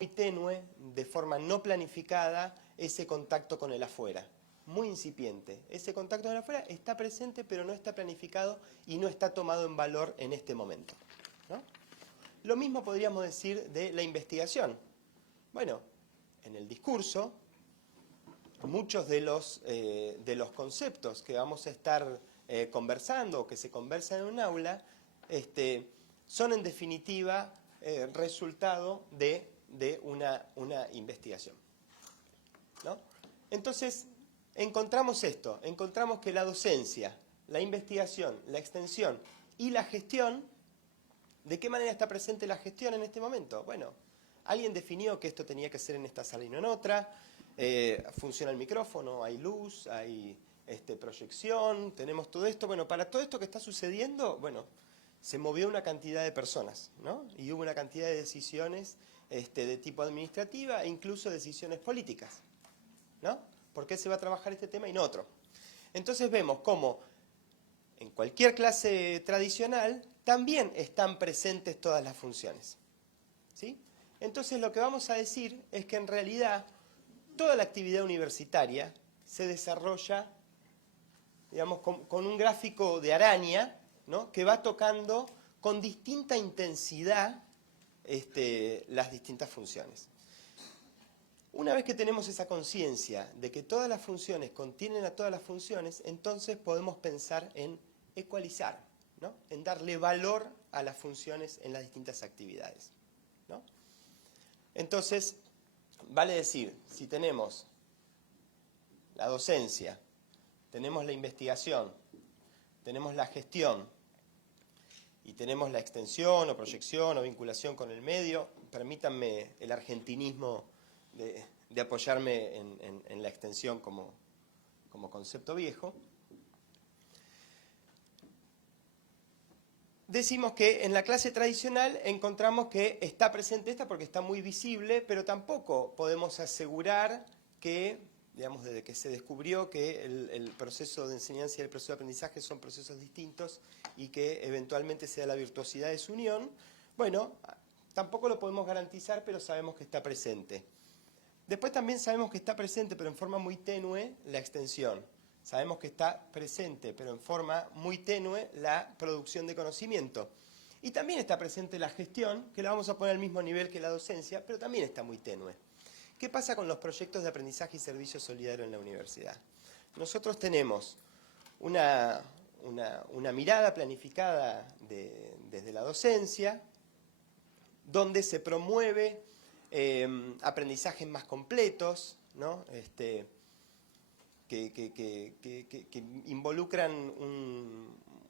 muy tenue, de forma no planificada, ese contacto con el afuera. Muy incipiente. Ese contacto con el afuera está presente, pero no está planificado y no está tomado en valor en este momento, ¿no? Lo mismo podríamos decir de la investigación. Bueno, en el discurso, muchos de los conceptos que vamos a estar conversando o que se conversan en un aula son en definitiva resultado de una investigación, ¿no? Entonces, encontramos esto, encontramos que la docencia, la investigación, la extensión y la gestión, ¿de qué manera está presente la gestión en este momento? Bueno, alguien definió que esto tenía que ser en esta sala y no en otra, funciona el micrófono, hay luz, hay proyección, tenemos todo esto. Bueno, para todo esto que está sucediendo, bueno, se movió una cantidad de personas, ¿no? Y hubo una cantidad de decisiones de tipo administrativa e incluso decisiones políticas, ¿no? ¿Por qué se va a trabajar este tema y no otro? Entonces vemos cómo en cualquier clase tradicional también están presentes todas las funciones, ¿sí? Entonces lo que vamos a decir es que en realidad toda la actividad universitaria se desarrolla, digamos, con un gráfico de araña, ¿no? Que va tocando con distinta intensidad las distintas funciones. Una vez que tenemos esa conciencia de que todas las funciones contienen a todas las funciones, entonces podemos pensar en ecualizar, ¿no? En darle valor a las funciones en las distintas actividades, ¿no? Entonces, vale decir, si tenemos la docencia, tenemos la investigación, tenemos la gestión y tenemos la extensión o proyección o vinculación con el medio, permítanme el argentinismo de apoyarme en la extensión como concepto viejo. Decimos que en la clase tradicional encontramos que está presente esta porque está muy visible, pero tampoco podemos asegurar que, digamos, desde que se descubrió que el proceso de enseñanza y el proceso de aprendizaje son procesos distintos y que eventualmente se da la virtuosidad de su unión, bueno, tampoco lo podemos garantizar, pero sabemos que está presente. Después también sabemos que está presente, pero en forma muy tenue, la extensión. Sabemos que está presente, pero en forma muy tenue, la producción de conocimiento. Y también está presente la gestión, que la vamos a poner al mismo nivel que la docencia, pero también está muy tenue. ¿Qué pasa con los proyectos de aprendizaje y servicio solidario en la universidad? Nosotros tenemos una mirada planificada desde la docencia, donde se promueve aprendizajes más completos, ¿no? Que involucran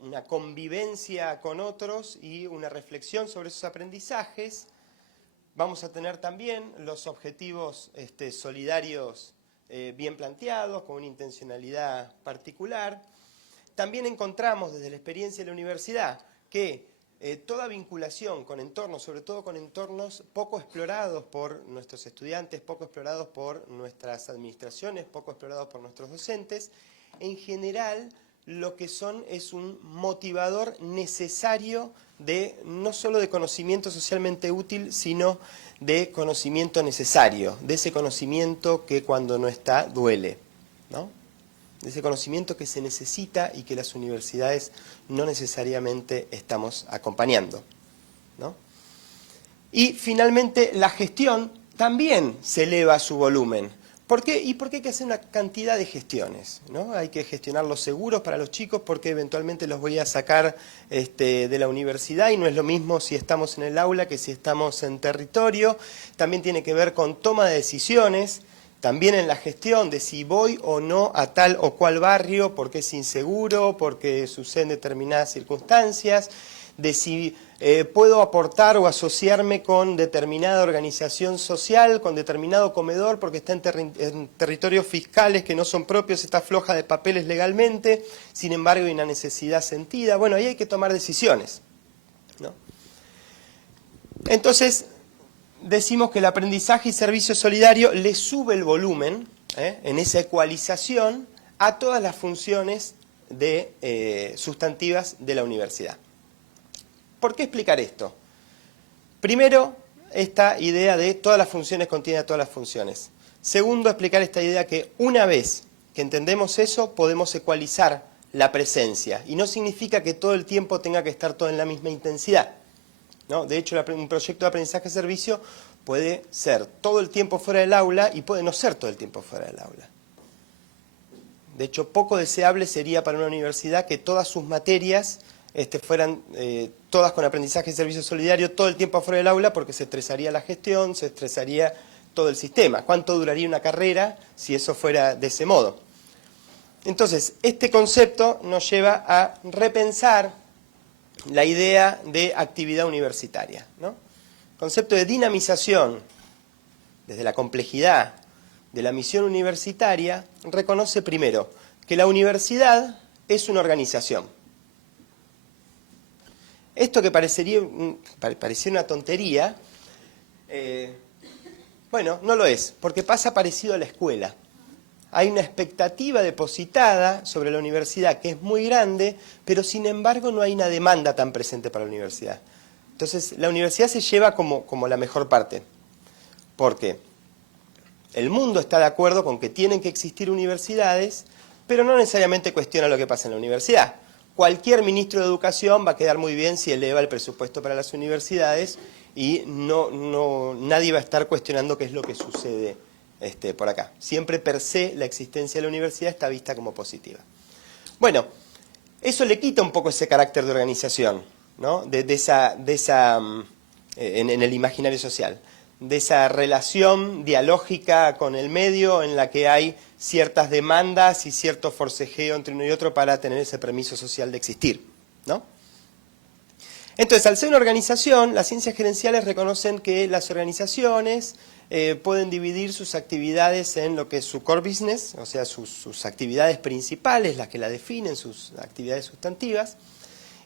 una convivencia con otros y una reflexión sobre esos aprendizajes. Vamos a tener también los objetivos solidarios bien planteados, con una intencionalidad particular. También encontramos desde la experiencia de la universidad que toda vinculación con entornos, sobre todo con entornos poco explorados por nuestros estudiantes, poco explorados por nuestras administraciones, poco explorados por nuestros docentes, en general lo que son es un motivador necesario no solo de conocimiento socialmente útil, sino de conocimiento necesario, de ese conocimiento que cuando no está duele, ¿no? De ese conocimiento que se necesita y que las universidades no necesariamente estamos acompañando, ¿no? Y finalmente la gestión también se eleva su volumen. ¿Por qué? Y porque hay que hacer una cantidad de gestiones, ¿no? Hay que gestionar los seguros para los chicos porque eventualmente los voy a sacar de la universidad y no es lo mismo si estamos en el aula que si estamos en territorio. También tiene que ver con toma de decisiones, también en la gestión de si voy o no a tal o cual barrio porque es inseguro, porque suceden determinadas circunstancias, de si puedo aportar o asociarme con determinada organización social, con determinado comedor, porque está en territorios fiscales que no son propios, está floja de papeles legalmente, sin embargo hay una necesidad sentida. Bueno, ahí hay que tomar decisiones, ¿no? Entonces, decimos que el aprendizaje y servicio solidario le sube el volumen, en esa ecualización, a todas las funciones sustantivas de la universidad. ¿Por qué explicar esto? Primero, esta idea de todas las funciones contienen a todas las funciones. Segundo, explicar esta idea que una vez que entendemos eso, podemos ecualizar la presencia. Y no significa que todo el tiempo tenga que estar todo en la misma intensidad, ¿no? De hecho, un proyecto de aprendizaje-servicio puede ser todo el tiempo fuera del aula y puede no ser todo el tiempo fuera del aula. De hecho, poco deseable sería para una universidad que todas sus materias fueran todas con aprendizaje y servicio solidario todo el tiempo afuera del aula, porque se estresaría la gestión, se estresaría todo el sistema. ¿Cuánto duraría una carrera si eso fuera de ese modo? Entonces, este concepto nos lleva a repensar la idea de actividad universitaria, ¿no? El concepto de dinamización, desde la complejidad de la misión universitaria, reconoce primero que la universidad es una organización. Esto que parecería una tontería, bueno, no lo es, porque pasa parecido a la escuela. Hay una expectativa depositada sobre la universidad que es muy grande, pero sin embargo no hay una demanda tan presente para la universidad. Entonces, la universidad se lleva como la mejor parte, porque el mundo está de acuerdo con que tienen que existir universidades, pero no necesariamente cuestiona lo que pasa en la universidad. Cualquier ministro de Educación va a quedar muy bien si eleva el presupuesto para las universidades y nadie va a estar cuestionando qué es lo que sucede por acá. Siempre per se la existencia de la universidad está vista como positiva. Bueno, eso le quita un poco ese carácter de organización, ¿no? En el imaginario social, de esa relación dialógica con el medio en la que hay ciertas demandas y cierto forcejeo entre uno y otro para tener ese permiso social de existir, ¿no? Entonces, al ser una organización, las ciencias gerenciales reconocen que las organizaciones pueden dividir sus actividades en lo que es su core business, o sea, sus actividades principales, las que la definen, sus actividades sustantivas,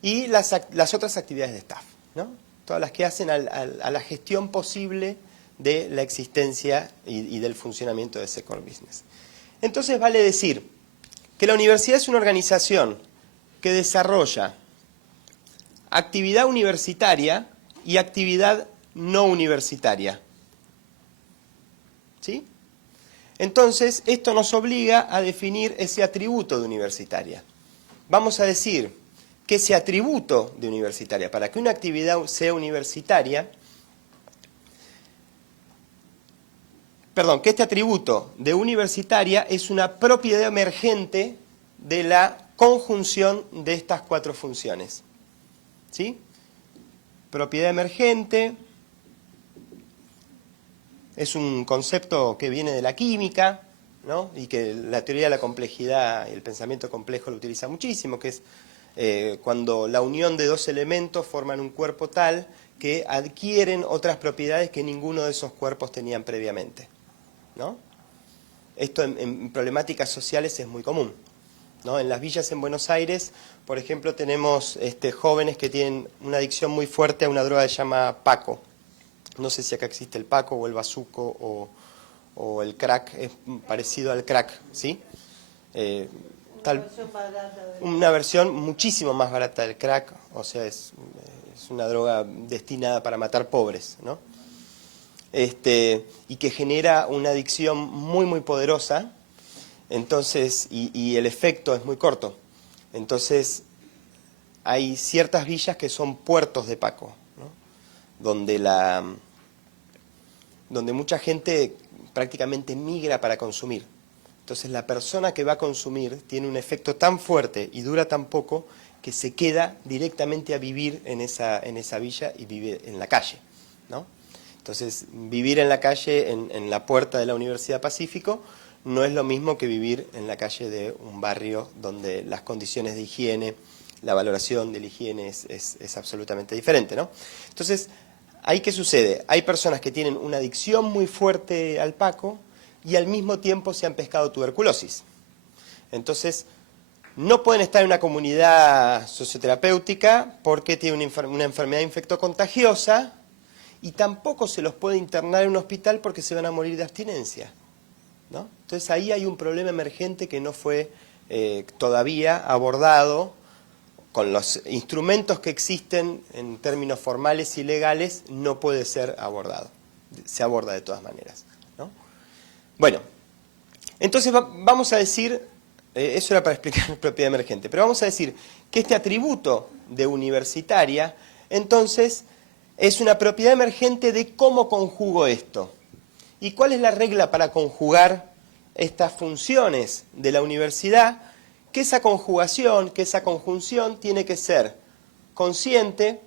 y las otras actividades de staff, ¿no? Todas las que hacen a la gestión posible de la existencia y del funcionamiento de ese core business. Entonces vale decir que la universidad es una organización que desarrolla actividad universitaria y actividad no universitaria. ¿Sí? Entonces, esto nos obliga a definir ese atributo de universitaria. Vamos a decir que ese atributo de universitaria, para que una actividad sea universitaria, que este atributo de universitaria es una propiedad emergente de la conjunción de estas cuatro funciones. ¿Sí? Propiedad emergente es un concepto que viene de la química, ¿no? Y que la teoría de la complejidad y el pensamiento complejo lo utiliza muchísimo, que es cuando la unión de dos elementos forman un cuerpo tal que adquieren otras propiedades que ninguno de esos cuerpos tenían previamente, ¿no? Esto en problemáticas sociales es muy común, ¿no? En las villas en Buenos Aires, por ejemplo, tenemos jóvenes que tienen una adicción muy fuerte a una droga que se llama Paco. No sé si acá existe el Paco o el bazuco o el crack, es parecido al crack, ¿sí? Una versión muchísimo más barata del crack, o sea, es una droga destinada para matar pobres, ¿no? Y que genera una adicción muy, muy poderosa, entonces, y el efecto es muy corto. Entonces, hay ciertas villas que son puertos de Paco, ¿no? Donde mucha gente prácticamente migra para consumir. Entonces la persona que va a consumir tiene un efecto tan fuerte y dura tan poco que se queda directamente a vivir en esa villa y vive en la calle, ¿no? Entonces vivir en la calle, en la puerta de la Universidad Pacífico, no es lo mismo que vivir en la calle de un barrio donde las condiciones de higiene, la valoración de la higiene es absolutamente diferente, ¿no? Entonces, ¿ahí qué sucede? Hay personas que tienen una adicción muy fuerte al Paco y al mismo tiempo se han pescado tuberculosis. Entonces, no pueden estar en una comunidad socioterapéutica porque tienen una enfermedad infectocontagiosa y tampoco se los puede internar en un hospital porque se van a morir de abstinencia, ¿no? Entonces, ahí hay un problema emergente que no fue todavía abordado con los instrumentos que existen en términos formales y legales, no puede ser abordado. Se aborda de todas maneras, ¿no? Bueno, entonces vamos a decir, eso era para explicar propiedad emergente, pero vamos a decir que este atributo de universitaria, entonces, es una propiedad emergente de cómo conjugo esto. ¿Y cuál es la regla para conjugar estas funciones de la universidad? Que esa conjugación, que esa conjunción tiene que ser consciente,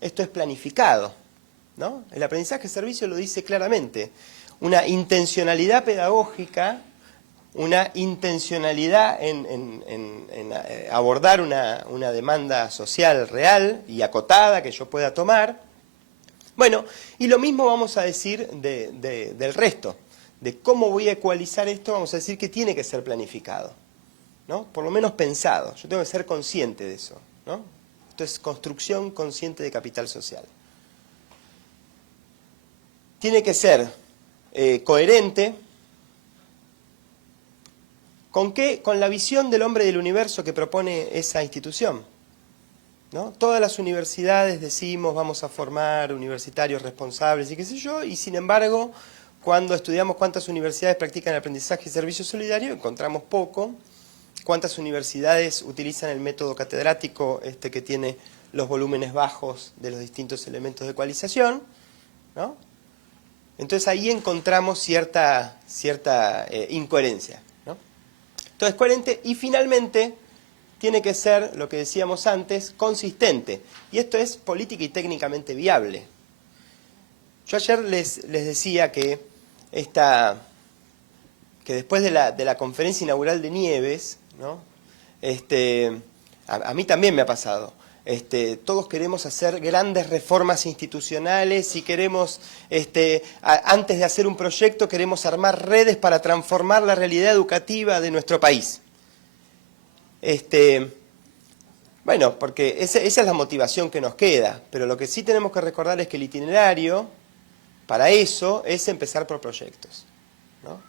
esto es planificado, ¿no? El aprendizaje de servicio lo dice claramente. Una intencionalidad pedagógica, una intencionalidad en abordar una demanda social real y acotada que yo pueda tomar. Bueno, y lo mismo vamos a decir del resto. De cómo voy a ecualizar esto, vamos a decir que tiene que ser planificado, ¿no? Por lo menos pensado. Yo tengo que ser consciente de eso, ¿no? Esto es construcción consciente de capital social. Tiene que ser coherente. ¿Con qué? Con la visión del hombre y del universo que propone esa institución, ¿no? Todas las universidades decimos vamos a formar universitarios responsables y qué sé yo, y sin embargo, cuando estudiamos cuántas universidades practican el aprendizaje y servicio solidario, encontramos poco. Cuántas universidades utilizan el método catedrático que tiene los volúmenes bajos de los distintos elementos de ecualización, ¿no? Entonces ahí encontramos cierta incoherencia, ¿no? Entonces coherente y finalmente tiene que ser, lo que decíamos antes, consistente. Y esto es política y técnicamente viable. Yo ayer les decía que después de la conferencia inaugural de Nieves, ¿no? A mí también me ha pasado. Todos queremos hacer grandes reformas institucionales y queremos, antes de hacer un proyecto, queremos armar redes para transformar la realidad educativa de nuestro país. Bueno, porque esa es la motivación que nos queda, pero lo que sí tenemos que recordar es que el itinerario para eso es empezar por proyectos, ¿no?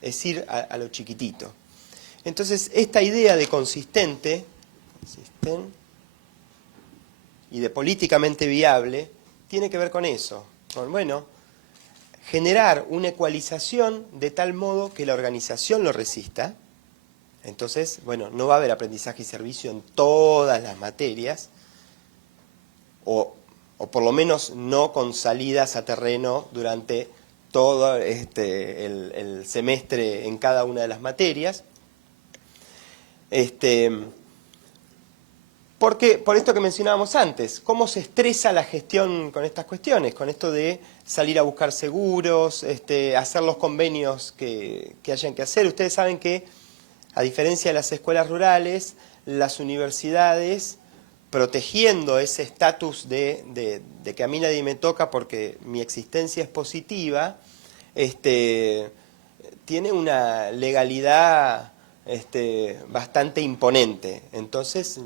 Es ir a lo chiquitito. Entonces, esta idea de consistente y de políticamente viable tiene que ver con eso, con, bueno, generar una ecualización de tal modo que la organización lo resista. Entonces, bueno, no va a haber aprendizaje y servicio en todas las materias, o por lo menos no con salidas a terreno durante todo el semestre en cada una de las materias. Porque, por esto que mencionábamos antes, cómo se estresa la gestión con estas cuestiones, con esto de salir a buscar seguros, hacer los convenios que hayan que hacer. Ustedes saben que, a diferencia de las escuelas rurales, las universidades, protegiendo ese estatus de que a mí nadie me toca porque mi existencia es positiva, tiene una legalidad bastante imponente. Entonces,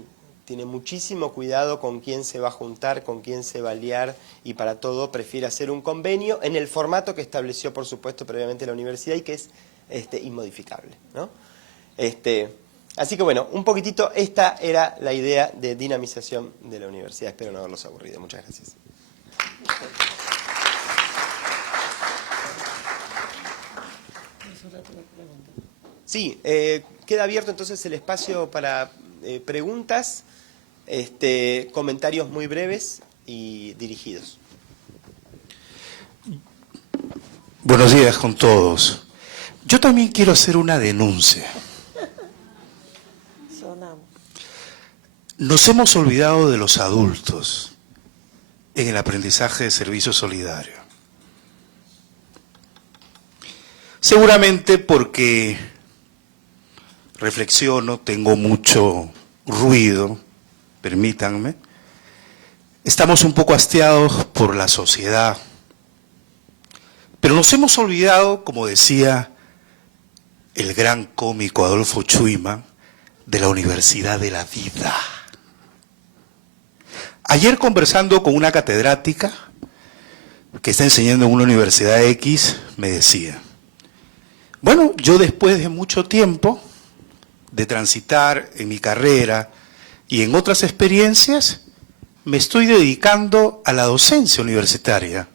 tiene muchísimo cuidado con quién se va a juntar, con quién se va a liar, y para todo prefiere hacer un convenio en el formato que estableció, por supuesto, previamente la universidad y que es inmodificable, ¿no? Así que bueno, un poquitito esta era la idea de dinamización de la universidad. Espero no haberlos aburrido. Muchas gracias. Sí, queda abierto entonces el espacio para preguntas, comentarios muy breves y dirigidos. Buenos días con todos. Yo también quiero hacer una denuncia. Nos hemos olvidado de los adultos en el aprendizaje de servicio solidario. Seguramente porque reflexiono, tengo mucho ruido, permítanme. Estamos un poco hastiados por la sociedad. Pero nos hemos olvidado, como decía el gran cómico Adolfo Schumann, de la Universidad de la Vida. Ayer, conversando con una catedrática que está enseñando en una universidad X, me decía, bueno, yo después de mucho tiempo de transitar en mi carrera y en otras experiencias, me estoy dedicando a la docencia universitaria.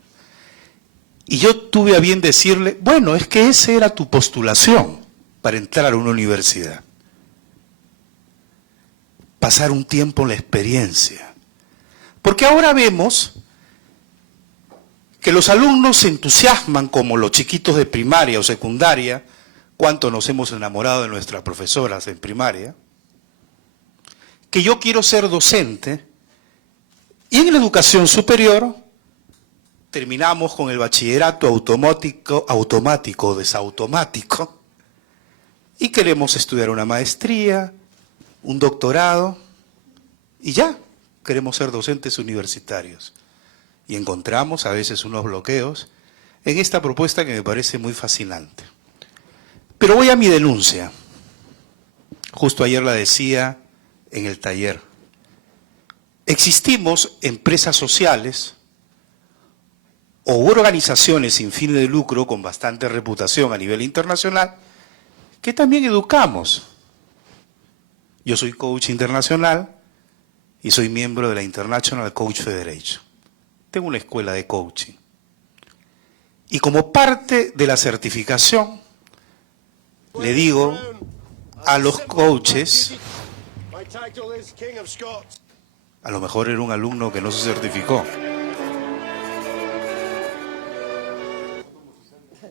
Y yo tuve a bien decirle, bueno, es que esa era tu postulación para entrar a una universidad. Pasar un tiempo en la experiencia. Porque ahora vemos que los alumnos se entusiasman como los chiquitos de primaria o secundaria, cuánto nos hemos enamorado de nuestras profesoras en primaria, que yo quiero ser docente, y en la educación superior terminamos con el bachillerato automático o desautomático, y queremos estudiar una maestría, un doctorado, y ya, queremos ser docentes universitarios. Y encontramos a veces unos bloqueos en esta propuesta que me parece muy fascinante. Pero voy a mi denuncia. Justo ayer la decía en el taller. Existimos empresas sociales o organizaciones sin fines de lucro con bastante reputación a nivel internacional que también educamos. Yo soy coach internacional y soy miembro de la International Coach Federation. Tengo una escuela de coaching. Y como parte de la certificación, le digo a los coaches, a lo mejor era un alumno que no se certificó.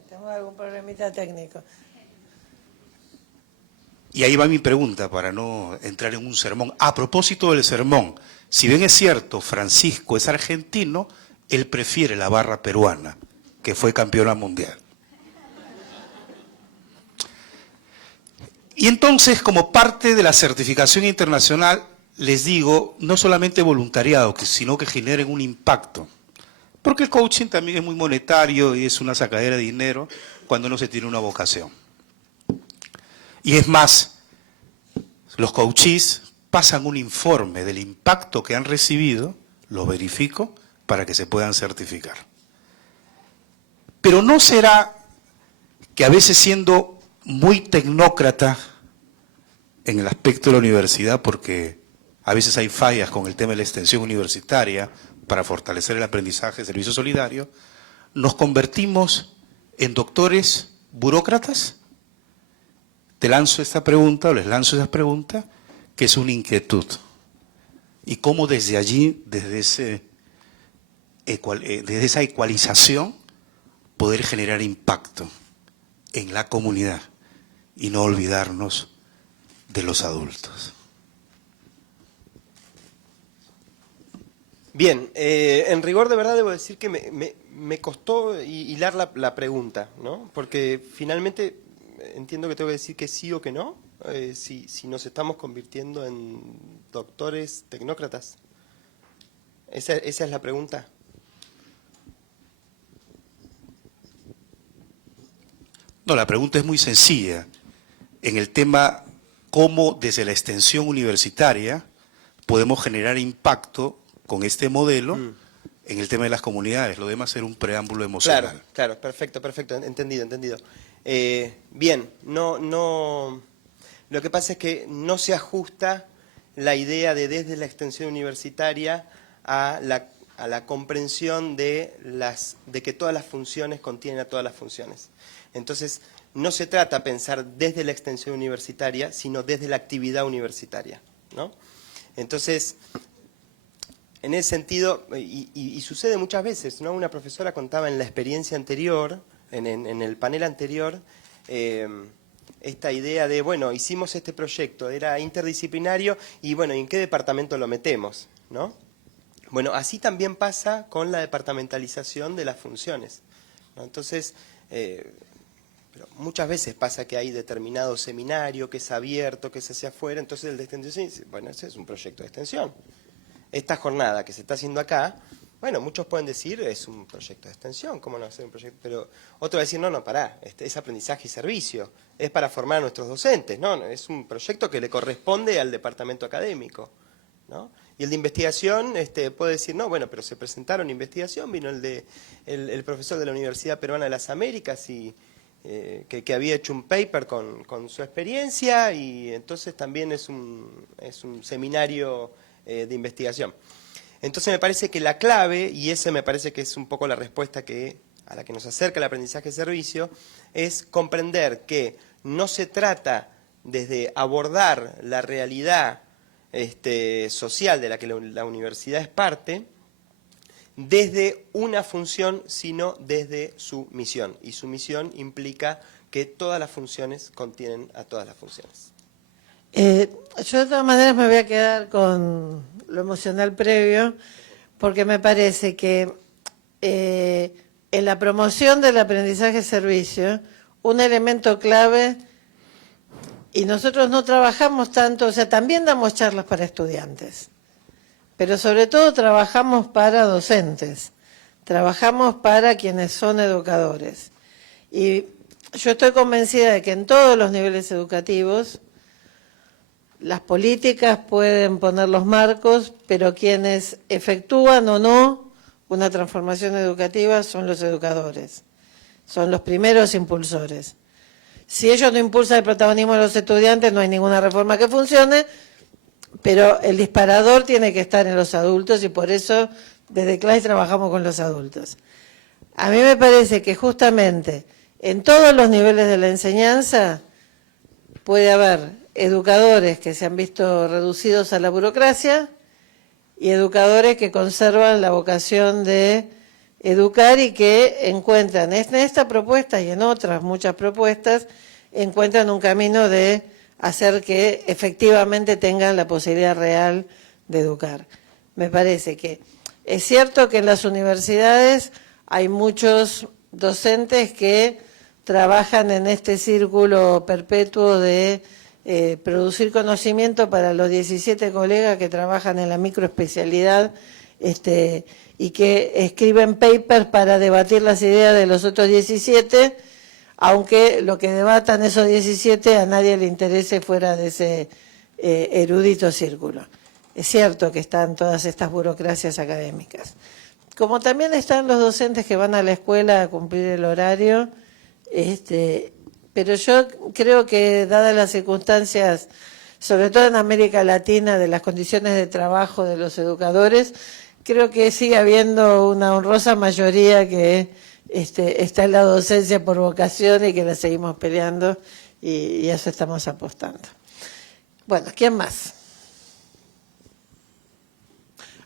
Tengo algún problemita técnico. Y ahí va mi pregunta para no entrar en un sermón. A propósito del sermón, si bien es cierto, Francisco es argentino, él prefiere la barra peruana, que fue campeona mundial. Y entonces, como parte de la certificación internacional, les digo, no solamente voluntariado, sino que generen un impacto. Porque el coaching también es muy monetario y es una sacadera de dinero cuando no se tiene una vocación. Y es más, los coaches pasan un informe del impacto que han recibido, lo verifico, para que se puedan certificar. Pero no será que a veces siendo muy tecnócrata en el aspecto de la universidad, porque a veces hay fallas con el tema de la extensión universitaria para fortalecer el aprendizaje de servicio solidario, nos convertimos en doctores burócratas. Te lanzo esta pregunta, o les lanzo esa pregunta, que es una inquietud. Y cómo desde allí, desde esa ecualización, poder generar impacto en la comunidad y no olvidarnos de los adultos. Bien, en rigor de verdad debo decir que me costó hilar la pregunta, ¿no? Porque finalmente entiendo que tengo que decir que sí o que no, si nos estamos convirtiendo en doctores tecnócratas. ¿Esa es la pregunta? No, la pregunta es muy sencilla. En el tema cómo desde la extensión universitaria podemos generar impacto con este modelo en el tema de las comunidades. Lo demás era un preámbulo emocional. Claro, perfecto, entendido. Bien, lo que pasa es que no se ajusta la idea de desde la extensión universitaria a la comprensión de que todas las funciones contienen a todas las funciones. Entonces, no se trata de pensar desde la extensión universitaria, sino desde la actividad universitaria, ¿no? Entonces, en ese sentido, y sucede muchas veces, ¿no? Una profesora contaba en la experiencia anterior, en el panel anterior, esta idea de, bueno, hicimos este proyecto, era interdisciplinario, y bueno, ¿en qué departamento lo metemos?, ¿no? Bueno, así también pasa con la departamentalización de las funciones, ¿no? Entonces, pero muchas veces pasa que hay determinado seminario que es abierto, que es hacia afuera, entonces el de extensión dice, bueno, ese es un proyecto de extensión. Esta jornada que se está haciendo acá, bueno, muchos pueden decir, es un proyecto de extensión, ¿cómo no hacer un proyecto? Pero otro va a decir, no, pará, es aprendizaje y servicio, es para formar a nuestros docentes, no, es un proyecto que le corresponde al departamento académico, ¿no? Y el de investigación puede decir, no, bueno, pero se presentaron investigación, vino el profesor de la Universidad Peruana de las Américas y que había hecho un paper con su experiencia, y entonces también es un seminario de investigación. Entonces me parece que la clave, y ese me parece que es un poco la respuesta a la que nos acerca el aprendizaje-servicio, es comprender que no se trata desde abordar la realidad social de la que la universidad es parte, desde una función, sino desde su misión. Y su misión implica que todas las funciones contienen a todas las funciones. Yo de todas maneras me voy a quedar con lo emocional previo, porque me parece que en la promoción del aprendizaje-servicio, un elemento clave, y nosotros no trabajamos tanto, o sea, también damos charlas para estudiantes, pero sobre todo trabajamos para docentes, trabajamos para quienes son educadores. Y yo estoy convencida de que en todos los niveles educativos las políticas pueden poner los marcos, pero quienes efectúan o no una transformación educativa son los educadores, son los primeros impulsores. Si ellos no impulsan el protagonismo de los estudiantes, no hay ninguna reforma que funcione, pero el disparador tiene que estar en los adultos, y por eso desde CLAI trabajamos con los adultos. A mí me parece que justamente en todos los niveles de la enseñanza puede haber educadores que se han visto reducidos a la burocracia y educadores que conservan la vocación de educar y que encuentran en esta propuesta y en otras muchas propuestas, encuentran un camino de hacer que efectivamente tengan la posibilidad real de educar. Me parece que es cierto que en las universidades hay muchos docentes que trabajan en este círculo perpetuo de producir conocimiento para los 17 colegas que trabajan en la microespecialidad y que escriben papers para debatir las ideas de los otros 17, aunque lo que debatan esos 17 a nadie le interese fuera de ese erudito círculo. Es cierto que están todas estas burocracias académicas. Como también están los docentes que van a la escuela a cumplir el horario, pero yo creo que, dadas las circunstancias, sobre todo en América Latina, de las condiciones de trabajo de los educadores, creo que sigue habiendo una honrosa mayoría que está en la docencia por vocación y que la seguimos peleando, y a eso estamos apostando. Bueno, ¿quién más?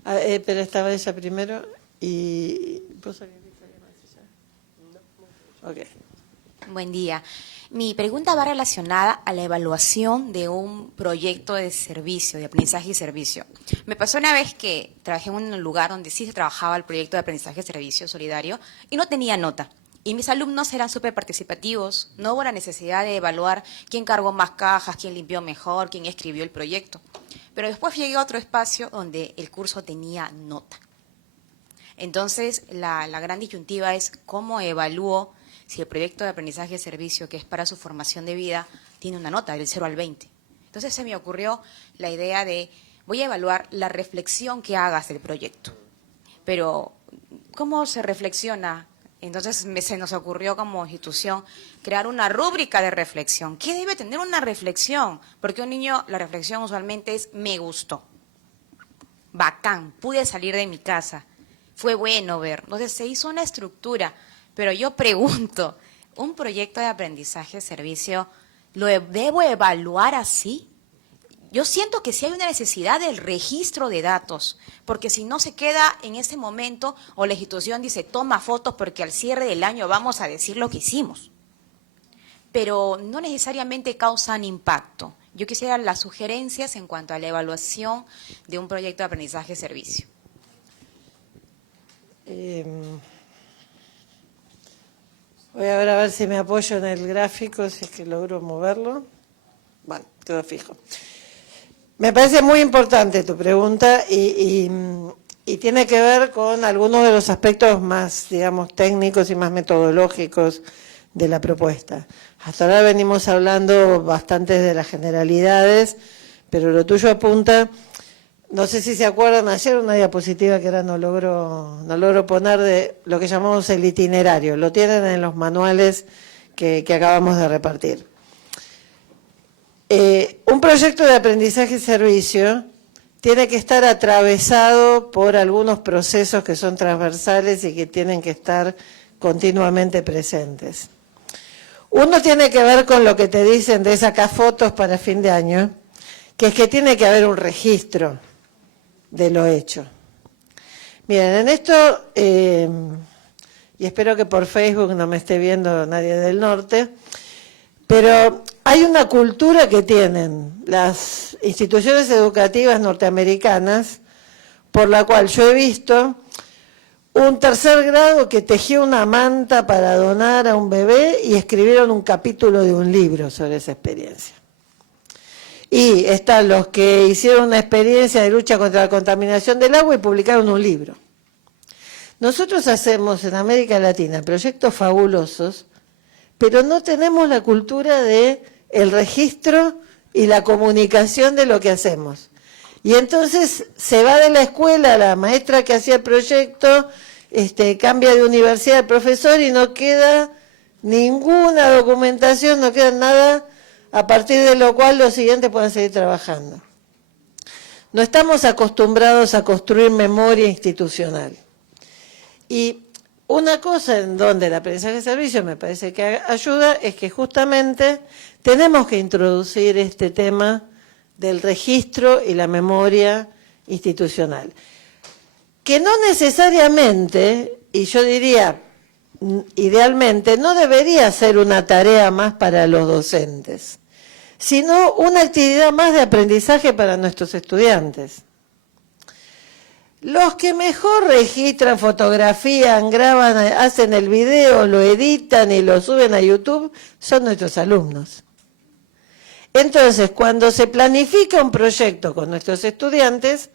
Pero estaba ella primero y... ¿Vos alguien dice alguien más? Ok. Buen día. Mi pregunta va relacionada a la evaluación de un proyecto de servicio, de aprendizaje y servicio. Me pasó una vez que trabajé en un lugar donde sí se trabajaba el proyecto de aprendizaje y servicio solidario y no tenía nota. Y mis alumnos eran súper participativos, no hubo la necesidad de evaluar quién cargó más cajas, quién limpió mejor, quién escribió el proyecto. Pero después llegué a otro espacio donde el curso tenía nota. Entonces, la gran disyuntiva es cómo evalúo si el proyecto de aprendizaje y servicio, que es para su formación de vida, tiene una nota del 0 al 20. Entonces se me ocurrió la idea de, voy a evaluar la reflexión que hagas del proyecto. Pero, ¿cómo se reflexiona? Entonces se nos ocurrió como institución crear una rúbrica de reflexión. ¿Qué debe tener una reflexión? Porque un niño, la reflexión usualmente es, me gustó, bacán, pude salir de mi casa, fue bueno ver. Entonces se hizo una estructura. Pero yo pregunto, ¿un proyecto de aprendizaje-servicio lo debo evaluar así? Yo siento que sí hay una necesidad del registro de datos, porque si no se queda en ese momento, o la institución dice, toma fotos porque al cierre del año vamos a decir lo que hicimos. Pero no necesariamente causan impacto. Yo quisiera las sugerencias en cuanto a la evaluación de un proyecto de aprendizaje-servicio. Voy a ver si me apoyo en el gráfico, si es que logro moverlo. Bueno, quedó fijo. Me parece muy importante tu pregunta y tiene que ver con algunos de los aspectos más, digamos, técnicos y más metodológicos de la propuesta. Hasta ahora venimos hablando bastante de las generalidades, pero lo tuyo apunta... No sé si se acuerdan, ayer una diapositiva que ahora no logro poner, de lo que llamamos el itinerario. Lo tienen en los manuales que acabamos de repartir. Un proyecto de aprendizaje y servicio tiene que estar atravesado por algunos procesos que son transversales y que tienen que estar continuamente presentes. Uno tiene que ver con lo que te dicen de sacar fotos para fin de año, que es que tiene que haber un registro de lo hecho. Miren, en esto, y espero que por Facebook no me esté viendo nadie del norte, pero hay una cultura que tienen las instituciones educativas norteamericanas, por la cual yo he visto un tercer grado que tejió una manta para donar a un bebé y escribieron un capítulo de un libro sobre esa experiencia. Y están los que hicieron una experiencia de lucha contra la contaminación del agua y publicaron un libro. Nosotros hacemos en América Latina proyectos fabulosos, pero no tenemos la cultura de el registro y la comunicación de lo que hacemos. Y entonces se va de la escuela, la maestra que hacía el proyecto, cambia de universidad el profesor y no queda ninguna documentación, no queda nada a partir de lo cual los siguientes puedan seguir trabajando. No estamos acostumbrados a construir memoria institucional. Y una cosa en donde el aprendizaje de servicio me parece que ayuda es que justamente tenemos que introducir este tema del registro y la memoria institucional. Que no necesariamente, y yo diría idealmente, no debería ser una tarea más para los docentes, sino una actividad más de aprendizaje para nuestros estudiantes. Los que mejor registran, fotografían, graban, hacen el video, lo editan y lo suben a YouTube son nuestros alumnos. Entonces, cuando se planifica un proyecto con nuestros estudiantes,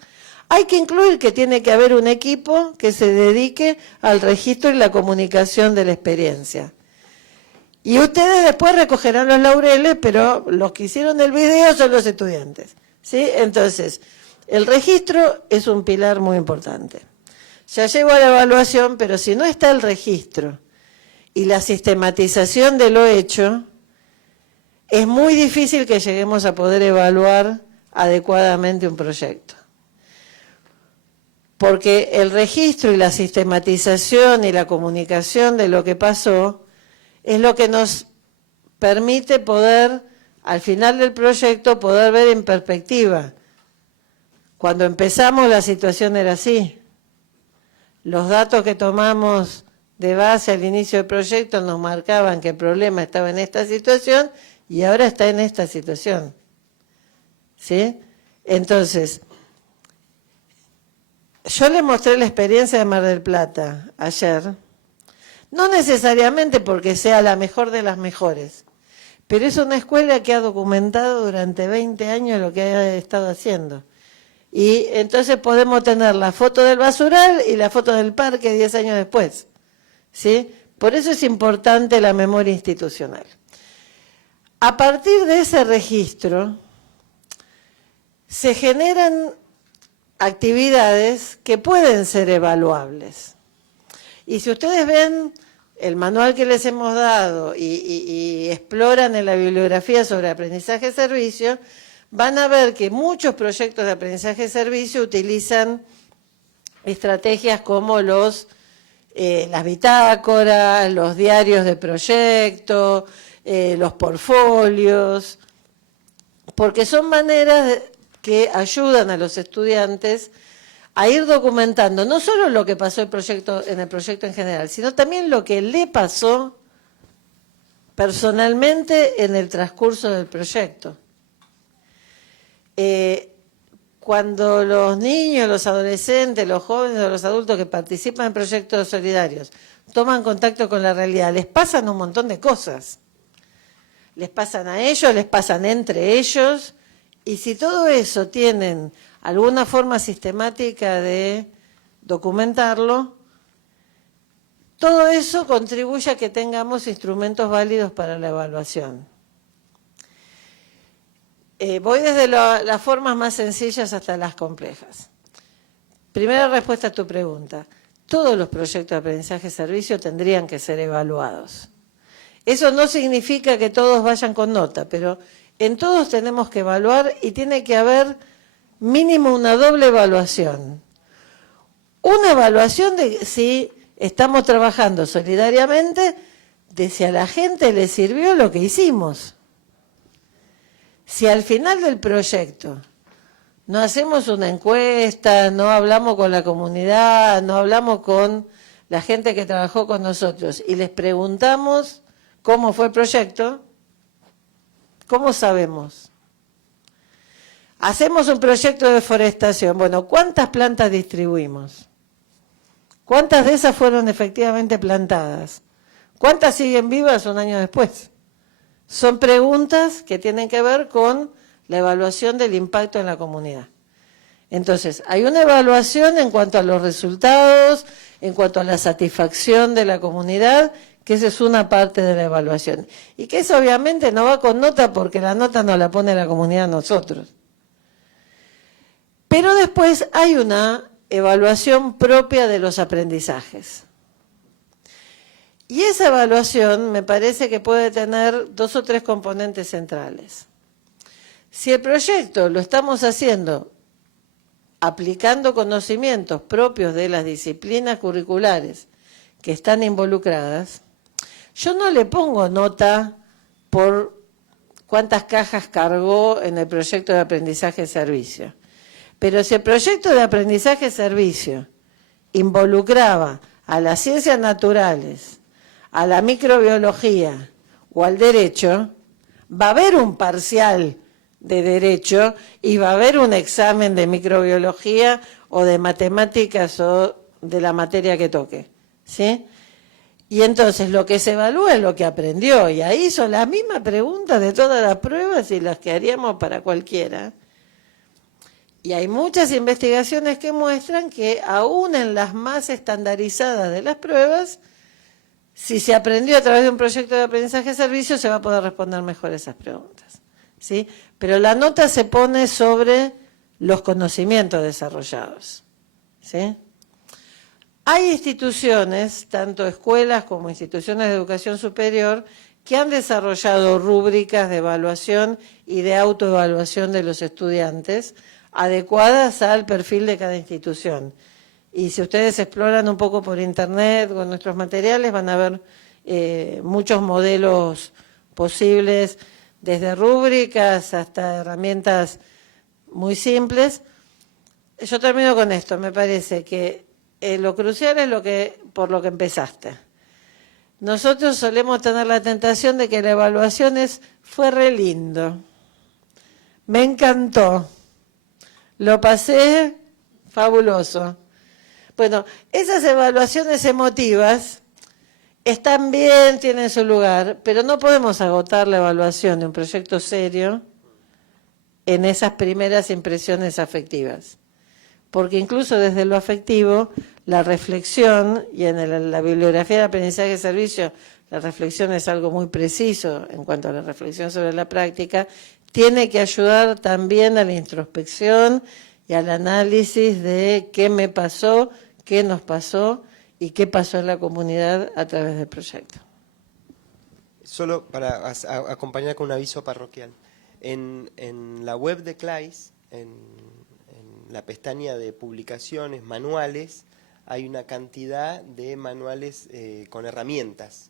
hay que incluir que tiene que haber un equipo que se dedique al registro y la comunicación de la experiencia. Y ustedes después recogerán los laureles, pero los que hicieron el video son los estudiantes, ¿sí? Entonces, el registro es un pilar muy importante. Ya llego a la evaluación, pero si no está el registro y la sistematización de lo hecho, es muy difícil que lleguemos a poder evaluar adecuadamente un proyecto. Porque el registro y la sistematización y la comunicación de lo que pasó es lo que nos permite poder, al final del proyecto, poder ver en perspectiva. Cuando empezamos la situación era así. Los datos que tomamos de base al inicio del proyecto nos marcaban que el problema estaba en esta situación y ahora está en esta situación. ¿Sí? Entonces, yo les mostré la experiencia de Mar del Plata ayer, no necesariamente porque sea la mejor de las mejores, pero es una escuela que ha documentado durante 20 años lo que ha estado haciendo. Y entonces podemos tener la foto del basural y la foto del parque 10 años después, ¿sí? Por eso es importante la memoria institucional. A partir de ese registro se generan actividades que pueden ser evaluables. Y si ustedes ven el manual que les hemos dado y exploran en la bibliografía sobre aprendizaje de servicio, van a ver que muchos proyectos de aprendizaje de servicio utilizan estrategias como las bitácoras, los diarios de proyecto, los portfolios, porque son maneras que ayudan a los estudiantes a ir documentando no solo lo que pasó en el proyecto en general, sino también lo que le pasó personalmente en el transcurso del proyecto. Cuando los niños, los adolescentes, los jóvenes o los adultos que participan en proyectos solidarios toman contacto con la realidad, les pasan un montón de cosas. Les pasan a ellos, les pasan entre ellos, y si todo eso tienen alguna forma sistemática de documentarlo, todo eso contribuye a que tengamos instrumentos válidos para la evaluación. Voy desde las formas más sencillas hasta las complejas. Primera respuesta a tu pregunta. Todos los proyectos de aprendizaje-servicio tendrían que ser evaluados. Eso no significa que todos vayan con nota, pero en todos tenemos que evaluar y tiene que haber mínimo una doble evaluación. Una evaluación de si estamos trabajando solidariamente, de si a la gente le sirvió lo que hicimos. Si al final del proyecto no hacemos una encuesta, no hablamos con la comunidad, no hablamos con la gente que trabajó con nosotros y les preguntamos cómo fue el proyecto, ¿cómo sabemos? Hacemos un proyecto de deforestación. Bueno, ¿cuántas plantas distribuimos? ¿Cuántas de esas fueron efectivamente plantadas? ¿Cuántas siguen vivas un año después? Son preguntas que tienen que ver con la evaluación del impacto en la comunidad. Entonces, hay una evaluación en cuanto a los resultados, en cuanto a la satisfacción de la comunidad, que esa es una parte de la evaluación. Y que eso obviamente no va con nota porque la nota no la pone la comunidad a nosotros. Pero después hay una evaluación propia de los aprendizajes. Y esa evaluación me parece que puede tener 2 o 3 componentes centrales. Si el proyecto lo estamos haciendo aplicando conocimientos propios de las disciplinas curriculares que están involucradas, yo no le pongo nota por cuántas cajas cargó en el proyecto de aprendizaje-servicio. Pero si el proyecto de aprendizaje-servicio involucraba a las ciencias naturales, a la microbiología o al derecho, va a haber un parcial de derecho y va a haber un examen de microbiología o de matemáticas o de la materia que toque, ¿sí? Y entonces lo que se evalúa es lo que aprendió, y ahí son las mismas preguntas de todas las pruebas y las que haríamos para cualquiera. Y hay muchas investigaciones que muestran que aún en las más estandarizadas de las pruebas, si se aprendió a través de un proyecto de aprendizaje-servicio, se va a poder responder mejor esas preguntas, ¿sí? Pero la nota se pone sobre los conocimientos desarrollados, ¿sí? Hay instituciones, tanto escuelas como instituciones de educación superior, que han desarrollado rúbricas de evaluación y de autoevaluación de los estudiantes adecuadas al perfil de cada institución. Y si ustedes exploran un poco por internet con nuestros materiales, van a ver muchos modelos posibles, desde rúbricas hasta herramientas muy simples. Yo termino con esto. Me parece que lo crucial es por lo que empezaste. Nosotros solemos tener la tentación de que la evaluación fue re lindo. Me encantó. Lo pasé fabuloso. Bueno, esas evaluaciones emotivas están bien, tienen su lugar, pero no podemos agotar la evaluación de un proyecto serio en esas primeras impresiones afectivas. Porque incluso desde lo afectivo, la reflexión, y en la bibliografía de aprendizaje de servicio, la reflexión es algo muy preciso en cuanto a la reflexión sobre la práctica, tiene que ayudar también a la introspección y al análisis de qué me pasó, qué nos pasó y qué pasó en la comunidad a través del proyecto. Solo para acompañar con un aviso parroquial. En la web de CLAIS, en la pestaña de publicaciones, manuales, hay una cantidad de manuales con herramientas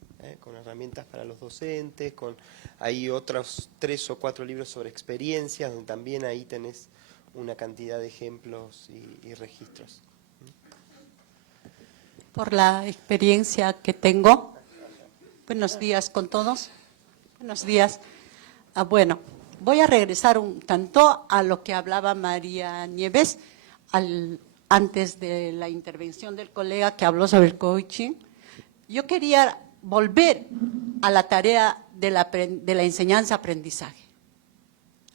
para los docentes, hay otros 3 o 4 libros sobre experiencias, donde también ahí tenés una cantidad de ejemplos y registros. Por la experiencia que tengo. Buenos días con todos. Buenos días. Bueno, voy a regresar un tanto a lo que hablaba María Nieves antes de la intervención del colega que habló sobre el coaching. Yo quería volver a la tarea de la enseñanza-aprendizaje.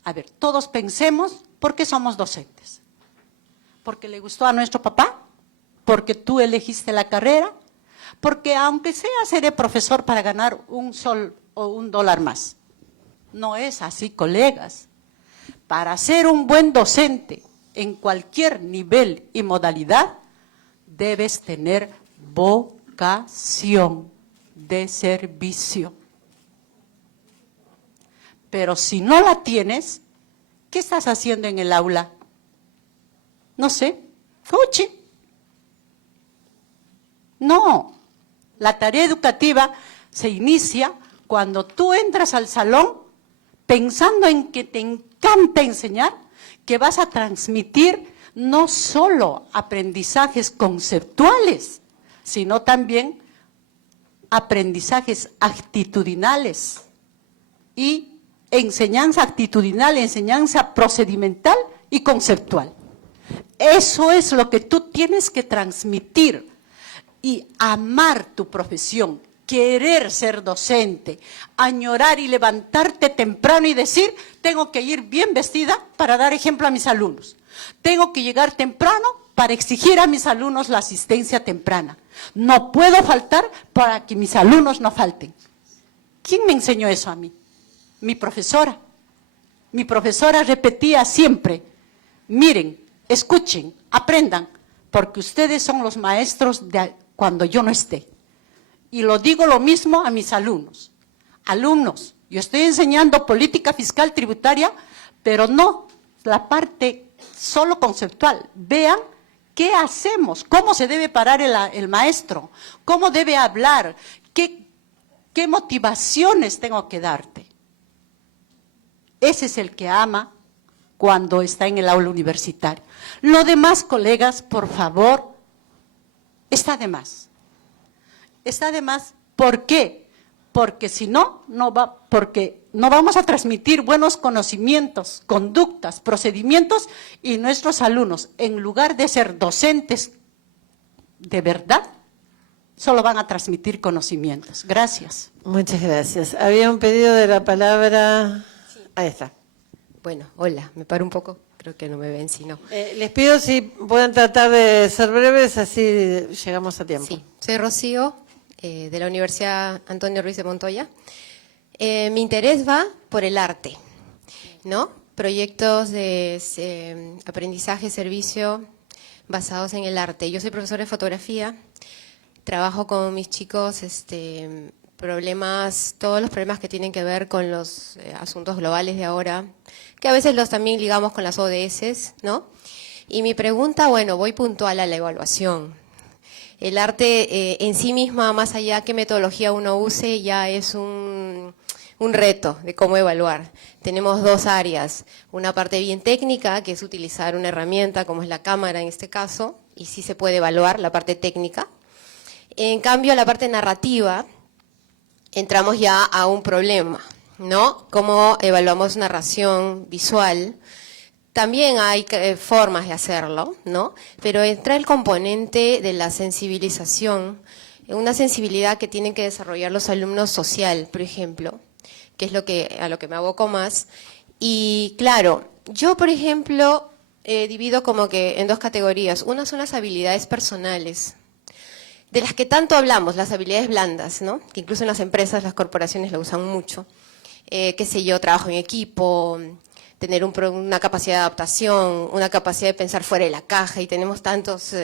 A ver, todos pensemos, ¿por qué somos docentes? ¿Porque le gustó a nuestro papá? ¿Porque tú elegiste la carrera? Porque aunque sea seré profesor para ganar $1 o $1 más. No es así, colegas. Para ser un buen docente en cualquier nivel y modalidad, debes tener vocación de servicio. Pero si no la tienes, ¿qué estás haciendo en el aula? No sé, fuchi. No, la tarea educativa se inicia cuando tú entras al salón pensando en que te encanta enseñar, que vas a transmitir no solo aprendizajes conceptuales, sino también aprendizajes actitudinales y enseñanza actitudinal, enseñanza procedimental y conceptual. Eso es lo que tú tienes que transmitir y amar tu profesión, querer ser docente, añorar y levantarte temprano y decir, tengo que ir bien vestida para dar ejemplo a mis alumnos. Tengo que llegar temprano para exigir a mis alumnos la asistencia temprana. No puedo faltar para que mis alumnos no falten. ¿Quién me enseñó eso a mí? Mi profesora. Mi profesora repetía siempre, miren, escuchen, aprendan, porque ustedes son los maestros de cuando yo no esté. Y lo digo lo mismo a mis alumnos. Alumnos, yo estoy enseñando política fiscal tributaria, pero no la parte solo conceptual. Vean qué hacemos, cómo se debe parar el maestro, cómo debe hablar, qué motivaciones tengo que darte. Ese es el que ama cuando está en el aula universitaria. Lo demás, colegas, por favor, está de más. Está de más, ¿por qué? Porque si no, porque no vamos a transmitir buenos conocimientos, conductas, procedimientos, y nuestros alumnos, en lugar de ser docentes de verdad, solo van a transmitir conocimientos. Gracias. Muchas gracias. Había un pedido de la palabra. Sí. Ahí está. Bueno, hola, me paro un poco, creo que no me ven, si no. Les pido si pueden tratar de ser breves, así llegamos a tiempo. Sí, soy Rocío, de la Universidad Antonio Ruiz de Montoya. Mi interés va por el arte, ¿no? Proyectos de aprendizaje, servicio, basados en el arte. Yo soy profesora de fotografía, trabajo con mis chicos, todos los problemas que tienen que ver con los asuntos globales de ahora, que a veces los también ligamos con las ODS, ¿no? Y mi pregunta, bueno, voy puntual a la evaluación. El arte en sí misma, más allá qué metodología uno use, ya es un reto de cómo evaluar. Tenemos dos áreas, una parte bien técnica, que es utilizar una herramienta como es la cámara en este caso, y sí se puede evaluar la parte técnica. En cambio, la parte narrativa, entramos ya a un problema, ¿no? ¿Cómo evaluamos narración visual? También hay formas de hacerlo, ¿no? Pero entra el componente de la sensibilización, una sensibilidad que tienen que desarrollar los alumnos social, por ejemplo, que es a lo que me aboco más. Y claro, yo, por ejemplo, divido como que en dos categorías. Una son las habilidades personales, de las que tanto hablamos, las habilidades blandas, ¿no? Que incluso en las empresas, las corporaciones la usan mucho. Qué sé yo, trabajo en equipo, tener una capacidad de adaptación, una capacidad de pensar fuera de la caja, y tenemos tantas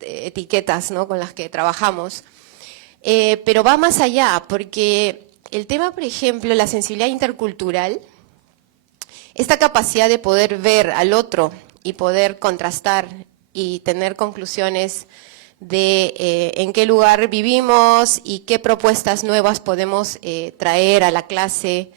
etiquetas, ¿no?, con las que trabajamos. Pero va más allá, porque el tema, por ejemplo, la sensibilidad intercultural, esta capacidad de poder ver al otro y poder contrastar y tener conclusiones de en qué lugar vivimos y qué propuestas nuevas podemos traer a la clase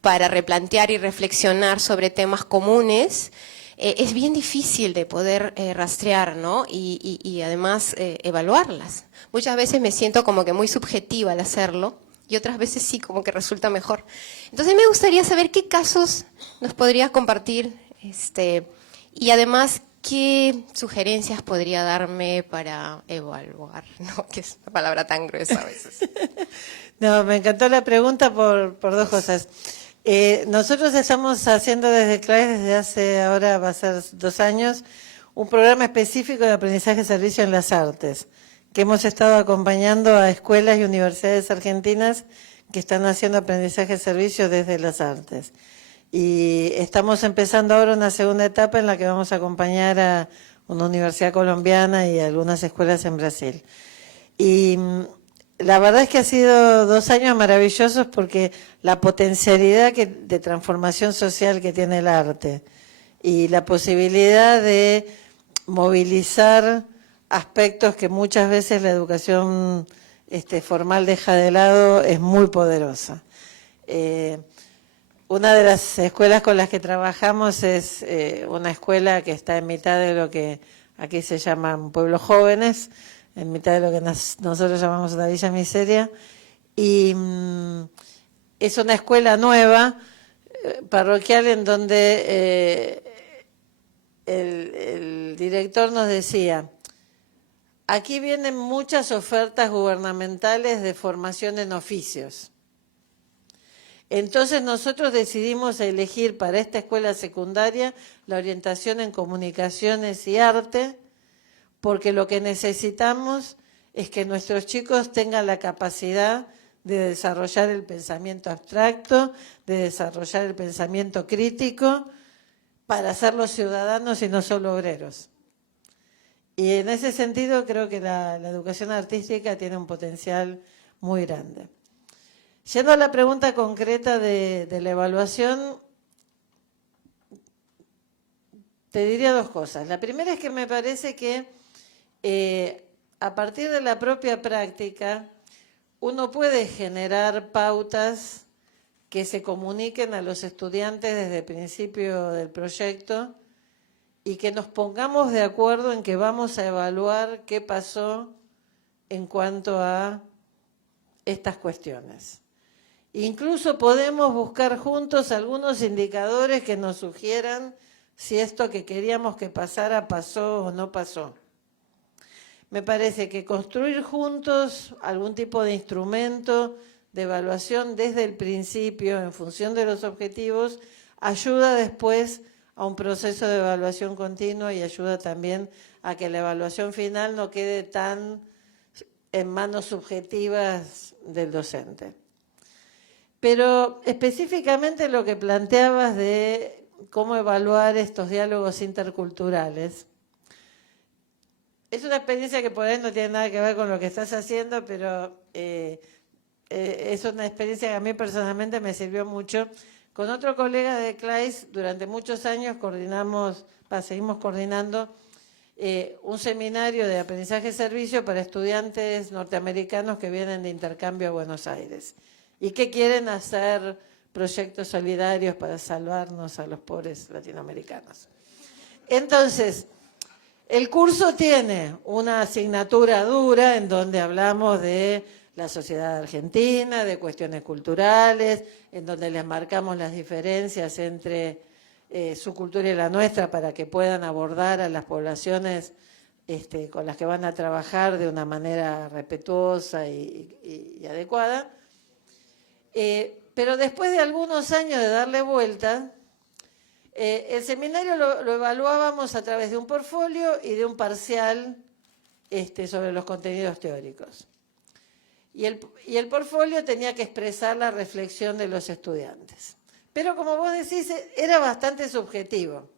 para replantear y reflexionar sobre temas comunes, es bien difícil de poder rastrear, ¿no? Y además evaluarlas. Muchas veces me siento como que muy subjetiva al hacerlo, y otras veces sí, como que resulta mejor. Entonces me gustaría saber qué casos nos podrías compartir, y además qué sugerencias podría darme para evaluar, ¿no? Que es una palabra tan gruesa a veces. No, me encantó la pregunta por dos cosas. Nosotros estamos haciendo desde CLAES, desde hace, ahora va a ser 2 años, un programa específico de aprendizaje y servicio en las artes, que hemos estado acompañando a escuelas y universidades argentinas que están haciendo aprendizaje y servicio desde las artes. Y estamos empezando ahora una segunda etapa en la que vamos a acompañar a una universidad colombiana y a algunas escuelas en Brasil. Y la verdad es que ha sido 2 años maravillosos porque la potencialidad de transformación social que tiene el arte y la posibilidad de movilizar aspectos que muchas veces la educación formal deja de lado es muy poderosa. Una de las escuelas con las que trabajamos es una escuela que está en mitad de lo que aquí se llaman pueblos jóvenes, en mitad de lo que nosotros llamamos una villa miseria, y es una escuela nueva, parroquial, en donde el director nos decía: aquí vienen muchas ofertas gubernamentales de formación en oficios. Entonces nosotros decidimos elegir para esta escuela secundaria la orientación en comunicaciones y arte, porque lo que necesitamos es que nuestros chicos tengan la capacidad de desarrollar el pensamiento abstracto, de desarrollar el pensamiento crítico, para ser los ciudadanos y no solo obreros. Y en ese sentido creo que la educación artística tiene un potencial muy grande. Yendo a la pregunta concreta de la evaluación, te diría 2 cosas. La primera es que me parece que a partir de la propia práctica uno puede generar pautas que se comuniquen a los estudiantes desde el principio del proyecto y que nos pongamos de acuerdo en que vamos a evaluar qué pasó en cuanto a estas cuestiones. Incluso podemos buscar juntos algunos indicadores que nos sugieran si esto que queríamos que pasara pasó o no pasó. Me parece que construir juntos algún tipo de instrumento de evaluación desde el principio, en función de los objetivos, ayuda después a un proceso de evaluación continua y ayuda también a que la evaluación final no quede tan en manos subjetivas del docente. Pero específicamente lo que planteabas de cómo evaluar estos diálogos interculturales, es una experiencia que por ahí no tiene nada que ver con lo que estás haciendo, pero es una experiencia que a mí personalmente me sirvió mucho. Con otro colega de CLAIS, durante muchos años seguimos coordinando un seminario de aprendizaje-servicio para estudiantes norteamericanos que vienen de intercambio a Buenos Aires y que quieren hacer proyectos solidarios para salvarnos a los pobres latinoamericanos. Entonces, el curso tiene una asignatura dura en donde hablamos de la sociedad argentina, de cuestiones culturales, en donde les marcamos las diferencias entre su cultura y la nuestra para que puedan abordar a las poblaciones con las que van a trabajar de una manera respetuosa y adecuada. Pero después de algunos años de darle vuelta, el seminario lo evaluábamos a través de un portfolio y de un parcial sobre los contenidos teóricos. Y el portfolio tenía que expresar la reflexión de los estudiantes. Pero como vos decís, era bastante subjetivo.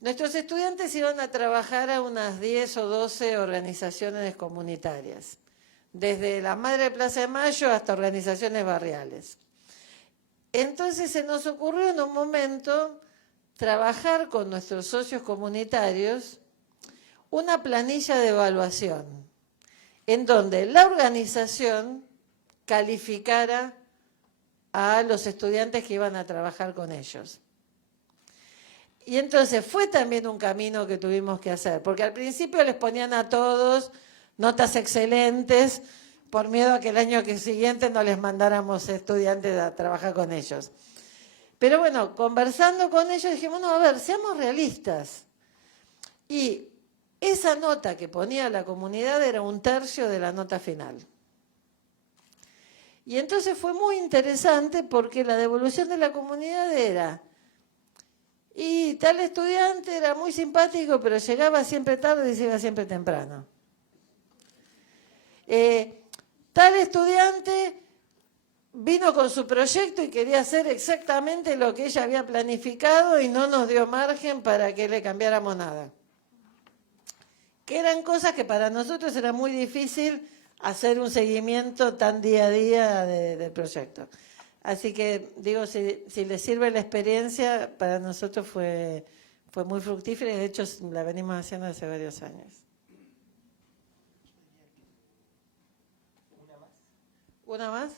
Nuestros estudiantes iban a trabajar a unas 10 o 12 organizaciones comunitarias, desde la Madre de Plaza de Mayo hasta organizaciones barriales. Entonces se nos ocurrió en un momento trabajar con nuestros socios comunitarios una planilla de evaluación, en donde la organización calificara a los estudiantes que iban a trabajar con ellos. Y entonces fue también un camino que tuvimos que hacer, porque al principio les ponían a todos notas excelentes, por miedo a que el año siguiente no les mandáramos estudiantes a trabajar con ellos. Pero bueno, conversando con ellos dijimos, no, a ver, seamos realistas. Y esa nota que ponía la comunidad era 1/3 de la nota final. Y entonces fue muy interesante porque la devolución de la comunidad era, y tal estudiante era muy simpático, pero llegaba siempre tarde y se iba siempre temprano. Tal estudiante vino con su proyecto y quería hacer exactamente lo que ella había planificado y no nos dio margen para que le cambiáramos nada. Que eran cosas que para nosotros era muy difícil hacer un seguimiento tan día a día del proyecto. Así que, digo, si les sirve la experiencia, para nosotros fue muy fructífera y de hecho la venimos haciendo hace varios años. ¿Una más?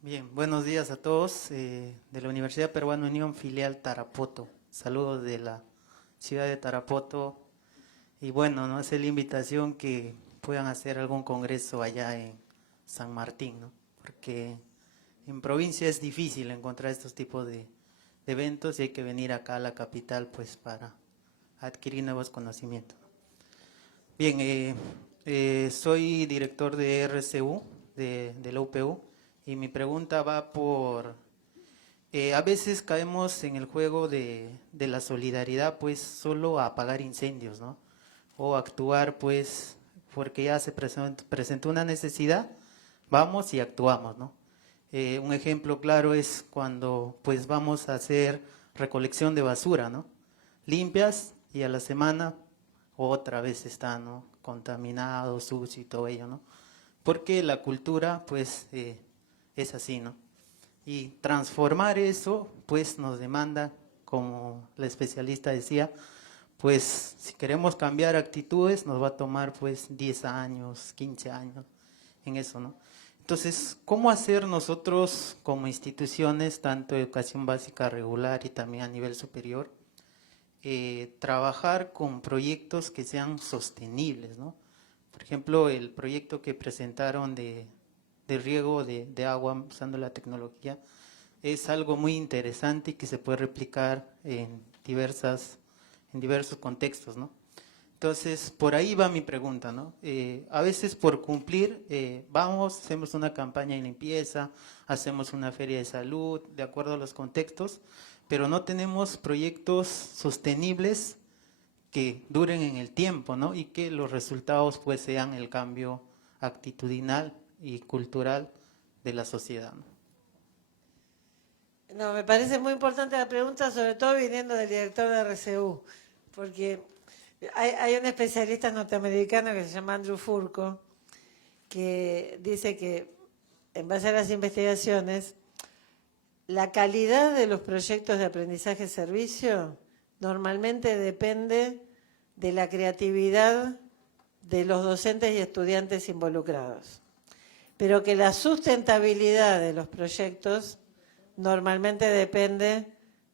Bien, buenos días a todos de la Universidad Peruana Unión Filial Tarapoto. Saludos de la ciudad de Tarapoto. Y bueno, no es la invitación que puedan hacer algún congreso allá en San Martín, ¿no? Porque en provincia es difícil encontrar estos tipos de eventos y hay que venir acá a la capital pues para adquirir nuevos conocimientos. Bien, soy director de RCU, de la UPU, y mi pregunta va por, a veces caemos en el juego de la solidaridad pues solo a apagar incendios, ¿no? O actuar pues porque ya se presentó una necesidad, vamos y actuamos, ¿no? Un ejemplo claro es cuando pues vamos a hacer recolección de basura, ¿no? Limpias y a la semana otra vez está, ¿no? Contaminado, sucio y todo ello, ¿no? Porque la cultura pues es así, ¿no? Y transformar eso pues nos demanda, como la especialista decía, pues si queremos cambiar actitudes nos va a tomar pues 10 años, 15 años en eso, ¿no? Entonces, ¿cómo hacer nosotros como instituciones, tanto educación básica regular y también a nivel superior, trabajar con proyectos que sean sostenibles, ¿no? Por ejemplo, el proyecto que presentaron de riego de agua usando la tecnología es algo muy interesante y que se puede replicar en diversos contextos, ¿no? Entonces, por ahí va mi pregunta, ¿no? A veces por cumplir, vamos, hacemos una campaña de limpieza, hacemos una feria de salud, de acuerdo a los contextos, pero no tenemos proyectos sostenibles que duren en el tiempo, ¿no? Y que los resultados pues sean el cambio actitudinal y cultural de la sociedad, ¿no? No, me parece muy importante la pregunta, sobre todo viniendo del director de RCU, porque hay un especialista norteamericano que se llama Andrew Furco, que dice que en base a las investigaciones, la calidad de los proyectos de aprendizaje-servicio normalmente depende de la creatividad de los docentes y estudiantes involucrados, pero que la sustentabilidad de los proyectos normalmente depende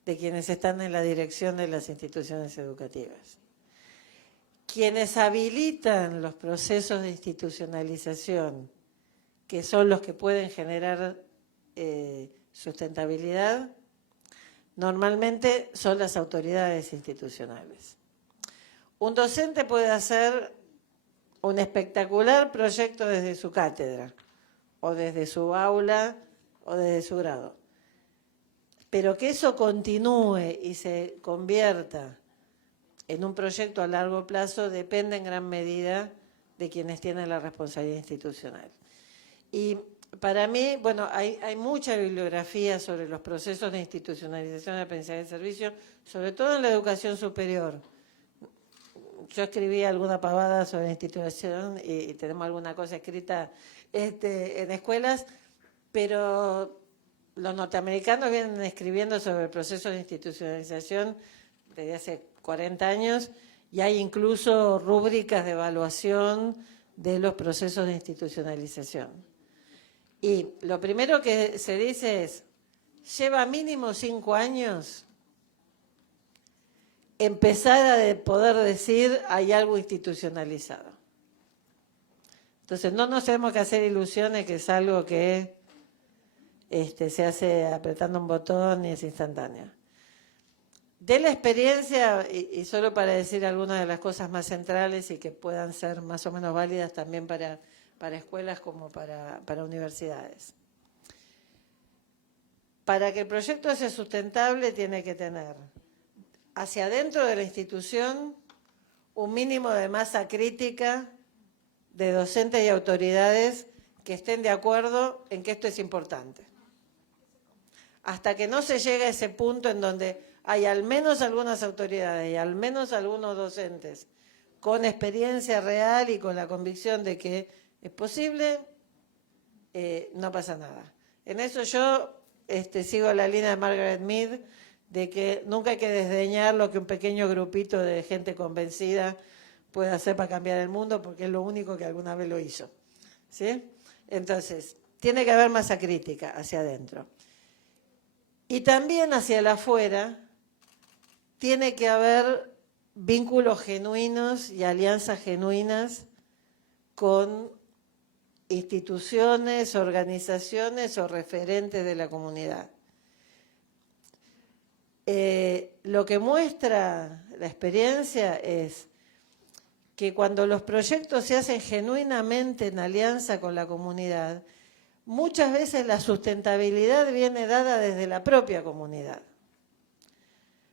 de quienes están en la dirección de las instituciones educativas. Quienes habilitan los procesos de institucionalización, que son los que pueden generar sustentabilidad, normalmente son las autoridades institucionales. Un docente puede hacer un espectacular proyecto desde su cátedra, o desde su aula, o desde su grado. Pero que eso continúe y se convierta en un proyecto a largo plazo depende en gran medida de quienes tienen la responsabilidad institucional. Y para mí, bueno, hay mucha bibliografía sobre los procesos de institucionalización de aprendizaje de servicio, sobre todo en la educación superior. Yo escribí alguna pavada sobre institución y tenemos alguna cosa escrita en escuelas, pero los norteamericanos vienen escribiendo sobre el proceso de institucionalización desde hace 40 años y hay incluso rúbricas de evaluación de los procesos de institucionalización. Y lo primero que se dice es, lleva mínimo 5 años empezar a poder decir hay algo institucionalizado. Entonces no nos tenemos que hacer ilusiones que es algo que se hace apretando un botón y es instantáneo. De la experiencia, y solo para decir algunas de las cosas más centrales y que puedan ser más o menos válidas también para escuelas como para universidades. Para que el proyecto sea sustentable tiene que tener hacia adentro de la institución un mínimo de masa crítica de docentes y autoridades que estén de acuerdo en que esto es importante. Hasta que no se llegue a ese punto en donde hay al menos algunas autoridades y al menos algunos docentes con experiencia real y con la convicción de que es posible, no pasa nada. En eso yo sigo la línea de Margaret Mead, de que nunca hay que desdeñar lo que un pequeño grupito de gente convencida puede hacer para cambiar el mundo, porque es lo único que alguna vez lo hizo, ¿sí? Entonces, tiene que haber masa crítica hacia adentro. Y también hacia el afuera tiene que haber vínculos genuinos y alianzas genuinas con instituciones, organizaciones o referentes de la comunidad. Lo que muestra la experiencia es que cuando los proyectos se hacen genuinamente en alianza con la comunidad, muchas veces la sustentabilidad viene dada desde la propia comunidad.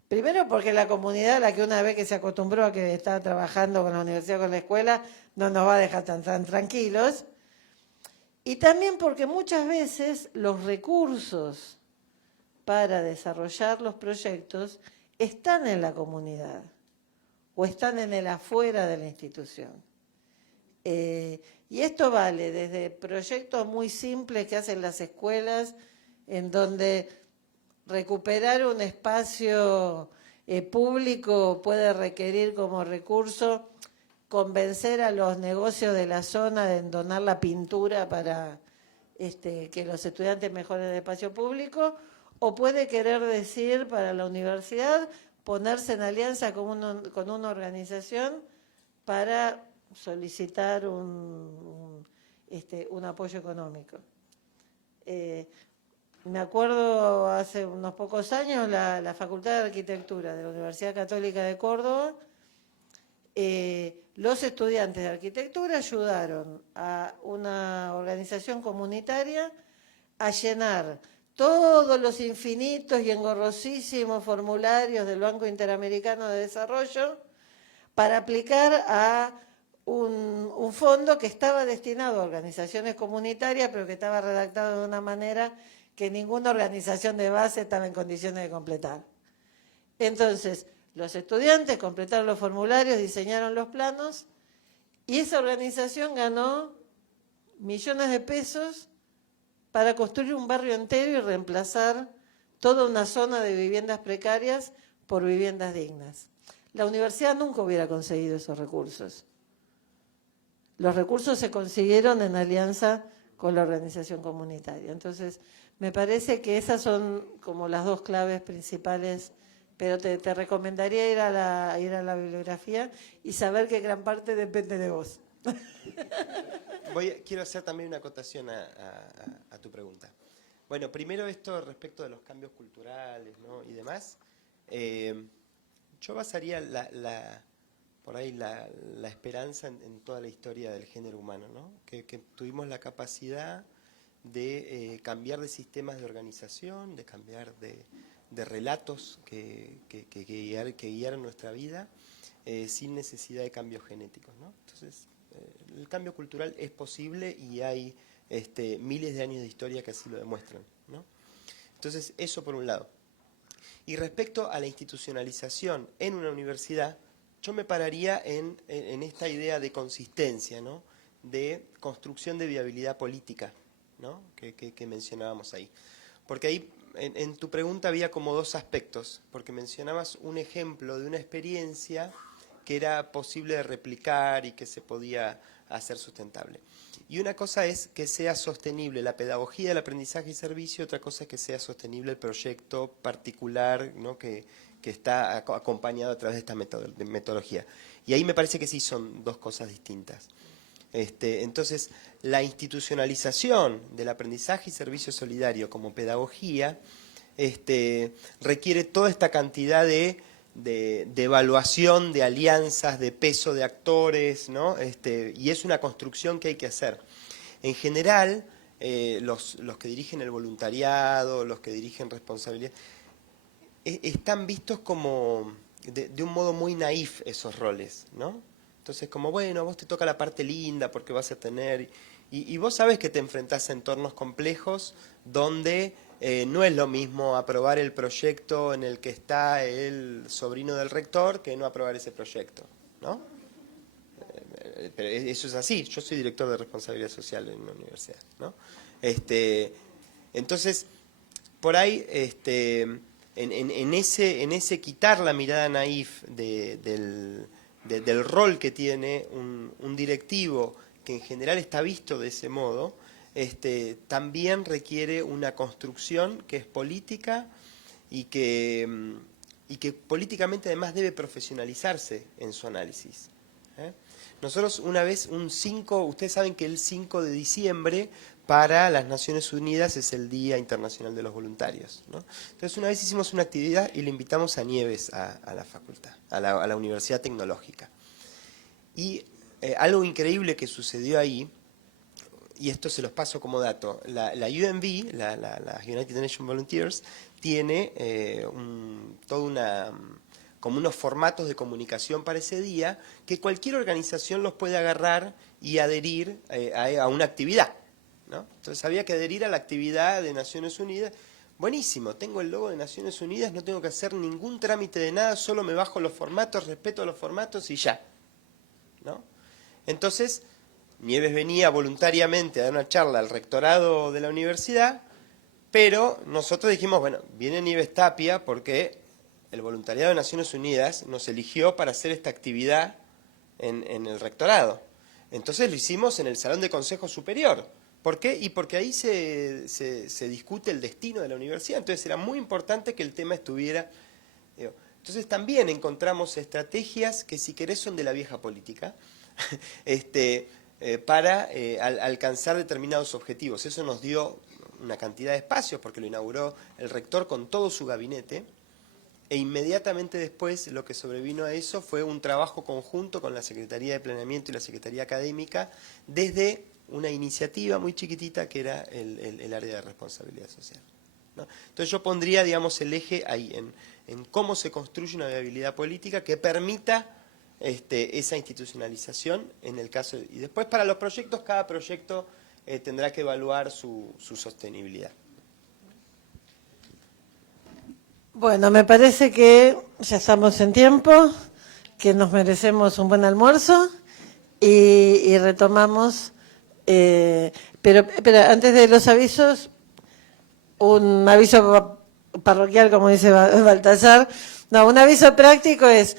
Primero porque la comunidad, la que una vez que se acostumbró a que está trabajando con la universidad, con la escuela, no nos va a dejar tan tranquilos. Y también porque muchas veces los recursos para desarrollar los proyectos están en la comunidad o están en el afuera de la institución. Y esto vale desde proyectos muy simples que hacen las escuelas, en donde recuperar un espacio público puede requerir como recurso convencer a los negocios de la zona de donar la pintura para que los estudiantes mejoren el espacio público, o puede querer decir para la universidad ponerse en alianza con una organización para solicitar un apoyo económico. Me acuerdo hace unos pocos años la Facultad de Arquitectura de la Universidad Católica de Córdoba, los estudiantes de arquitectura ayudaron a una organización comunitaria a llenar todos los infinitos y engorrosísimos formularios del Banco Interamericano de Desarrollo para aplicar a un fondo que estaba destinado a organizaciones comunitarias, pero que estaba redactado de una manera que ninguna organización de base estaba en condiciones de completar. Entonces, los estudiantes completaron los formularios, diseñaron los planos, y esa organización ganó millones de pesos para construir un barrio entero y reemplazar toda una zona de viviendas precarias por viviendas dignas. La universidad nunca hubiera conseguido esos recursos. Los recursos se consiguieron en alianza con la organización comunitaria. Entonces, me parece que esas son como las dos claves principales, pero te recomendaría ir a la bibliografía y saber que gran parte depende de vos. Quiero hacer también una acotación a tu pregunta. Bueno, primero esto respecto de los cambios culturales, ¿no? Y demás. Yo basaría por ahí la esperanza en toda la historia del género humano, ¿no? Que tuvimos la capacidad de cambiar de sistemas de organización, de cambiar de relatos que guiaran nuestra vida sin necesidad de cambios genéticos, ¿no? Entonces, el cambio cultural es posible y hay miles de años de historia que así lo demuestran, ¿no? Entonces, eso por un lado. Y respecto a la institucionalización en una universidad, yo me pararía en esta idea de consistencia, ¿no? De construcción de viabilidad política, ¿no? que mencionábamos ahí. Porque ahí en tu pregunta había como dos aspectos, porque mencionabas un ejemplo de una experiencia que era posible de replicar y que se podía hacer sustentable. Y una cosa es que sea sostenible la pedagogía del aprendizaje y servicio, otra cosa es que sea sostenible el proyecto particular, ¿no? que está acompañado a través de esta metodología. Y ahí me parece que sí son dos cosas distintas. Entonces, la institucionalización del aprendizaje y servicio solidario como pedagogía requiere toda esta cantidad de evaluación, de alianzas, de peso de actores, ¿no? Y es una construcción que hay que hacer. En general, los que dirigen el voluntariado, los que dirigen responsabilidad, están vistos como de un modo muy naif esos roles, ¿no? Entonces, como, bueno, a vos te toca la parte linda porque vas a tener... Y vos sabés que te enfrentás a entornos complejos donde no es lo mismo aprobar el proyecto en el que está el sobrino del rector que no aprobar ese proyecto, ¿no? Pero eso es así. Yo soy director de responsabilidad social en una universidad, ¿no? Entonces, por ahí, en ese quitar la mirada naif del rol que tiene un directivo que en general está visto de ese modo, también requiere una construcción que es política y que políticamente además debe profesionalizarse en su análisis. Nosotros una vez, ustedes saben que el 5 de diciembre para las Naciones Unidas es el Día Internacional de los Voluntarios, ¿no? Entonces una vez hicimos una actividad y le invitamos a Nieves a la facultad, a la Universidad Tecnológica. Y algo increíble que sucedió ahí, y esto se los paso como dato, la UNV, la United Nations Volunteers, tiene como unos formatos de comunicación para ese día que cualquier organización los puede agarrar y adherir a una actividad, ¿no? Entonces había que adherir a la actividad de Naciones Unidas. Buenísimo, tengo el logo de Naciones Unidas, no tengo que hacer ningún trámite de nada, solo me bajo los formatos, respeto los formatos y ya, ¿no? Entonces, Nieves venía voluntariamente a dar una charla al rectorado de la universidad, pero nosotros dijimos, bueno, viene Nieves Tapia porque el voluntariado de Naciones Unidas nos eligió para hacer esta actividad en el rectorado. Entonces lo hicimos en el Salón de Consejo Superior. ¿Por qué? Y porque ahí se discute el destino de la universidad. Entonces era muy importante que el tema estuviera... Entonces también encontramos estrategias que, si querés, son de la vieja política, para alcanzar determinados objetivos. Eso nos dio una cantidad de espacios, porque lo inauguró el rector con todo su gabinete, e inmediatamente después lo que sobrevino a eso fue un trabajo conjunto con la Secretaría de Planeamiento y la Secretaría Académica desde una iniciativa muy chiquitita que era el área de responsabilidad social, ¿no? Entonces yo pondría, digamos, el eje ahí, en cómo se construye una viabilidad política que permita esa institucionalización en el caso y después para los proyectos, cada proyecto tendrá que evaluar su sostenibilidad. Bueno, me parece que ya estamos en tiempo, que nos merecemos un buen almuerzo y retomamos. Pero antes de los avisos, un aviso parroquial, como dice Baltasar. No, un aviso práctico es,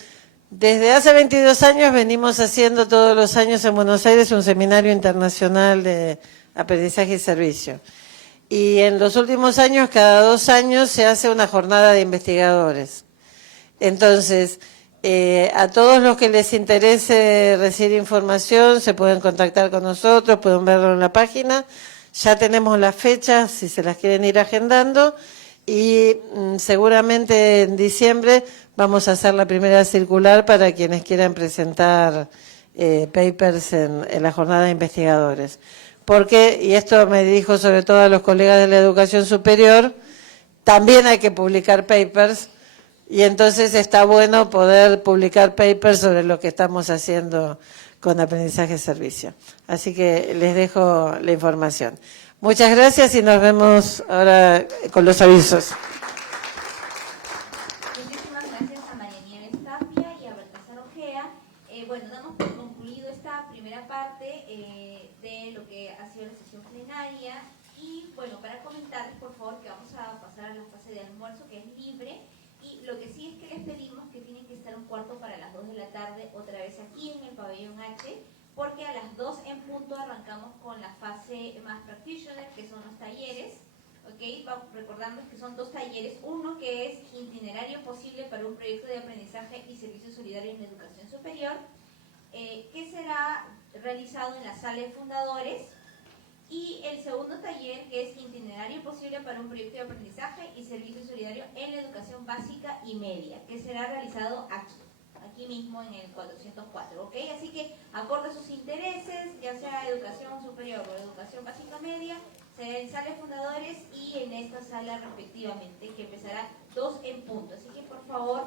desde hace 22 años venimos haciendo todos los años en Buenos Aires un seminario internacional de aprendizaje y servicio. Y en los últimos años, cada 2 años, se hace una jornada de investigadores. Entonces, a todos los que les interese recibir información, se pueden contactar con nosotros, pueden verlo en la página. Ya tenemos las fechas, si se las quieren ir agendando. Y seguramente en diciembre vamos a hacer la primera circular para quienes quieran presentar papers en la jornada de investigadores. Porque, y esto me dirijo sobre todo a los colegas de la educación superior, también hay que publicar papers, y entonces está bueno poder publicar papers sobre lo que estamos haciendo con aprendizaje servicio. Así que les dejo la información. Muchas gracias y nos vemos ahora con los avisos. Muchísimas gracias a María Nieves Tapia y a Baltasar Ojea. Bueno, damos por concluido esta primera parte de lo que ha sido la sesión plenaria. Y bueno, para comentarles, por favor, que vamos a pasar a la fase de almuerzo, que es libre. Y lo que sí es que les pedimos que tienen que estar un cuarto para las 2 de la tarde, otra vez aquí en el pabellón H, porque a las 2 en punto arrancamos con la fase más practitioner, que son los talleres. ¿Okay? Recordando que son 2 talleres, uno que es itinerario posible para un proyecto de aprendizaje y servicio solidario en la educación superior, que será realizado en la sala de fundadores, y el segundo taller, que es itinerario posible para un proyecto de aprendizaje y servicio solidario en la educación básica y media, que será realizado aquí mismo en el 404, ¿ok? Así que, acorde a sus intereses, ya sea educación superior o educación básica media, será en sala de fundadores y en esta sala respectivamente, que empezará 2 en punto. Así que, por favor,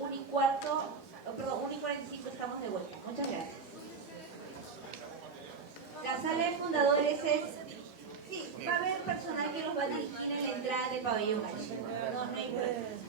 1:45 estamos de vuelta. Muchas gracias. La sala de fundadores es... Sí, va a haber ser personal que los va a dirigir en la entrada del pabellón H. No hay problema.